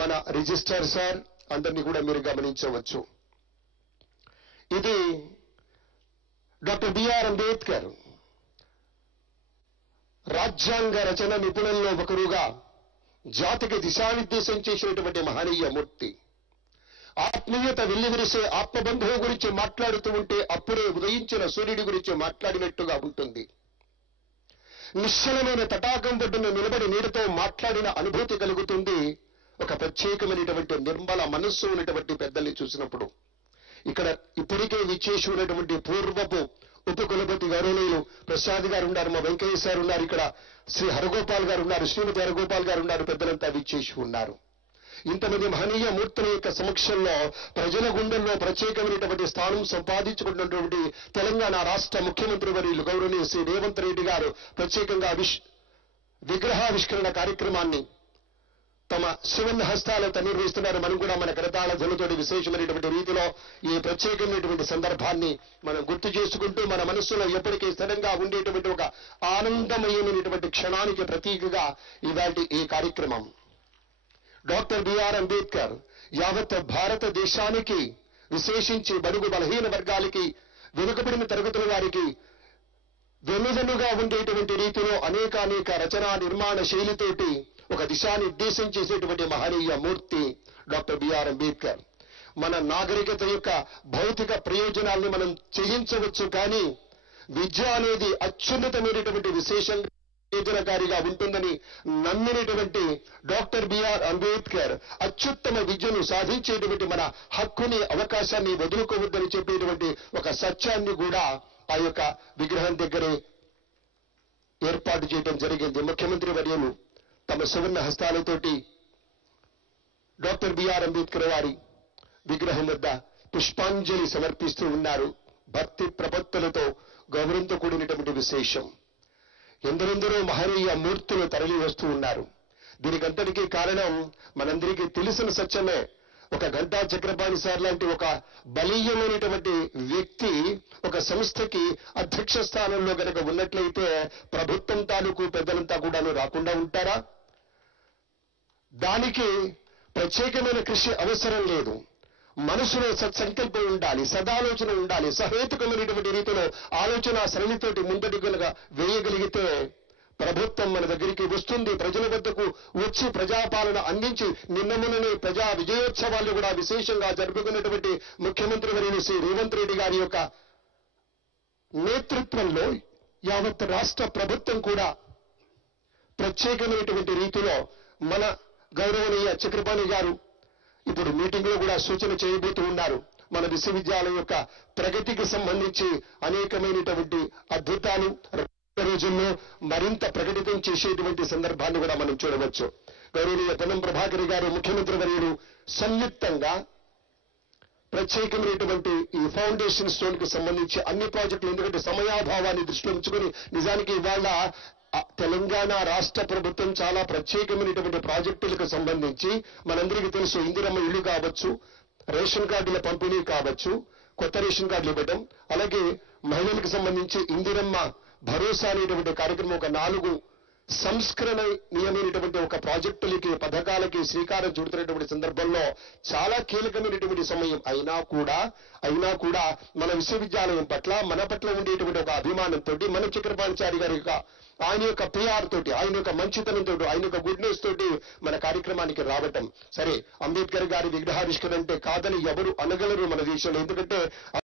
మన registrar sir అందరినీ కూడా మీరు గమనించవచ్చు. ఇది డాక్టర్ బిఆర్ అంబేద్కర్ రాజ్యాంగ రచన నిపుణుల్లో ఒకరుగా జాతికి దిశానిర్దేశం చేసినటువంటి మహనీయ మూర్తి. ఆత్మీయత వెల్లివిరిసే ఆత్మబంధువు గురించి మాట్లాడుతూ ఉంటే అప్పుడే ఉదయించిన సూర్యుడి గురించి మాట్లాడినట్టుగా ఉంటుంది. నిశ్చలమైన తటాకం ఒడ్డున నిలబడి నీటితో మాట్లాడిన అనుభూతి కలుగుతుంది ఒక ప్రత్యేకమైనటువంటి నిర్మల మనస్సు ఉన్నటువంటి పెద్దల్ని చూసినప్పుడు. ఇక్కడ ఇప్పటికే విచ్చేసి ఉన్నటువంటి పూర్వపు ఉపకులపతి గౌరవనీయులు ప్రసాద్ గారు ఉన్నారు, మా వెంకయ్య సార్ ఉన్నారు, ఇక్కడ శ్రీ హరగోపాల్ గారు ఉన్నారు, శ్రీమతి హరగోపాల్ గారు ఉన్నారు, పెద్దలంతా విచ్చేసి ఉన్నారు. ఇంతమంది మహనీయ మూర్తుల యొక్క సమక్షంలో ప్రజల గుండెల్లో ప్రత్యేకమైనటువంటి స్థానం సంపాదించుకున్నటువంటి తెలంగాణ రాష్ట్ర ముఖ్యమంత్రి వర్యులు గౌరవనీయ శ్రీ రేవంత్ రెడ్డి గారు ప్రత్యేకంగా విగ్రహావిష్కరణ కార్యక్రమాన్ని తమ సువర్ణ హస్తాలతో నిర్వహిస్తున్నారు. మనం కూడా మన కరతాళ ధ్వనులతోటి విశేషమైనటువంటి రీతిలో ఈ ప్రత్యేకమైనటువంటి సందర్భాన్ని మనం గుర్తు చేసుకుంటూ మన మనస్సులో ఎప్పటికీ స్థిరంగా ఉండేటువంటి ఒక ఆనందమయమైనటువంటి క్షణానికి ప్రతీకగా ఇవాల్టి ఈ కార్యక్రమం. డాక్టర్ బిఆర్ అంబేద్కర్ యావత్ భారతదేశానికి, విశేషించి బడుగు బలహీన వర్గాలకి, వెనుకబడిన తరగతుల వారికి వెన్నుదన్నుగా ఉండేటువంటి రీతిలో అనేక రచనా నిర్మాణ శైలితోటి ఒక దిశానిర్దేశం చేసేటువంటి మహనీయ మూర్తి డాక్టర్ బిఆర్ అంబేద్కర్. మన నాగరికత యొక్క భౌతిక ప్రయోజనాల్ని మనం చేయించవచ్చు, కానీ విద్య అనేది అత్యున్నతమైనటువంటి విశేషంగా ప్రయోజనకారిగా ఉంటుందని నమ్మినటువంటి డాక్టర్ బిఆర్ అంబేద్కర్ అత్యుత్తమ విద్యను సాధించేటువంటి మన హక్కుని, అవకాశాన్ని వదులుకోవద్దని చెప్పేటువంటి ఒక సత్యాన్ని కూడా ఆ యొక్క విగ్రహం దగ్గరే ఏర్పాటు చేయడం జరిగింది. ముఖ్యమంత్రి వర్యులు తమ సువర్ణ హస్తాలతోటి డాక్టర్ బిఆర్ అంబేద్కర్ వారి విగ్రహం వద్ద పుష్పాంజలి సమర్పిస్తూ ఉన్నారు. భక్తి ప్రపత్తులతో గౌరవంతో కూడినటువంటి విశేషం. ఎందరెందరో మహనీయ మూర్తులు తరలి వస్తూ ఉన్నారు. దీనికంతటికీ కారణం మనందరికీ తెలిసిన సత్యమే. ఒక గంటా చక్రపాణి సార్ లాంటి ఒక బలీయమైనటువంటి వ్యక్తి ఒక సంస్థకి అధ్యక్ష స్థానంలో గనక ఉన్నట్లయితే ప్రభుత్వం తాలూకు పెద్దలంతా కూడాను రాకుండా ఉంటారా? దానికి ప్రత్యేకమైన కృషి అవసరం లేదు. మనసులో సత్సంకల్పం ఉండాలి, సదాలోచన ఉండాలి, సహేతుకమైనటువంటి రీతిలో ఆలోచన సరళితోటి ముందడి కనుక వేయగలిగితే ప్రభుత్వం మన దగ్గరికి వస్తుంది. ప్రజల వద్దకు వచ్చి ప్రజాపాలన అందించి నిన్నమొన్ననే ప్రజా విజయోత్సవాలు కూడా విశేషంగా జరుపుకున్నటువంటి ముఖ్యమంత్రి వర్యులు శ్రీ రేవంత్ రెడ్డి గారి యొక్క నేతృత్వంలో యావత్ రాష్ట్ర ప్రభుత్వం కూడా ప్రత్యేకమైనటువంటి రీతిలో మన గౌరవనీయ చక్రపాణి గారు ఇప్పుడు మీటింగ్ లో కూడా సూచన చేయబోతూ ఉన్నారు. మన విశ్వవిద్యాలయం యొక్క ప్రగతికి సంబంధించి అనేకమైనటువంటి అద్భుతాలు రోజుల్లో మరింత ప్రకటితం చేసేటువంటి సందర్భాన్ని కూడా మనం చూడవచ్చు. గౌరవనీయ పొన్నం ప్రభాకర్ గారు ముఖ్యమంత్రి వర్యులు సంయుక్తంగా ప్రత్యేకమైనటువంటి ఈ ఫౌండేషన్ స్టోన్ కి సంబంధించి అన్ని ప్రాజెక్టులు, ఎందుకంటే సమయాభావాన్ని దృష్టిలో ఉంచుకొని నిజానికి ఇవాళ తెలంగాణ రాష్ట్ర ప్రభుత్వం చాలా ప్రత్యేకమైనటువంటి ప్రాజెక్టులకు సంబంధించి మనందరికీ తెలుసు. ఇందిరమ్మ ఇల్లు కావచ్చు, రేషన్ కార్డుల పంపిణీ కావచ్చు, కొత్త రేషన్ కార్డులు ఇవ్వడం, అలాగే మహిళలకు సంబంధించి ఇందిరమ్మ భరోసా అనేటువంటి కార్యక్రమం ఒక 4 సంస్కరణీయమైనటువంటి ఒక ప్రాజెక్టులకి, పథకాలకి శ్రీకారం చుడుతున్నటువంటి సందర్భంలో చాలా కీలకమైనటువంటి సమయం అయినా కూడా మన విశ్వవిద్యాలయం పట్ల, మన పట్ల ఉండేటువంటి ఒక అభిమానంతో మన చక్రపాణిచారి గారి యొక్క ఆయన యొక్క PR తోటి, ఆయన యొక్క మంచితనంతో, ఆయన యొక్క గుడ్నెస్ తోటి మన కార్యక్రమానికి రావటం. సరే, అంబేద్కర్ గారి విగ్రహావిష్కరణ అంటే కాదని ఎవరు అనగలరు మన దేశంలో. ఎందుకంటే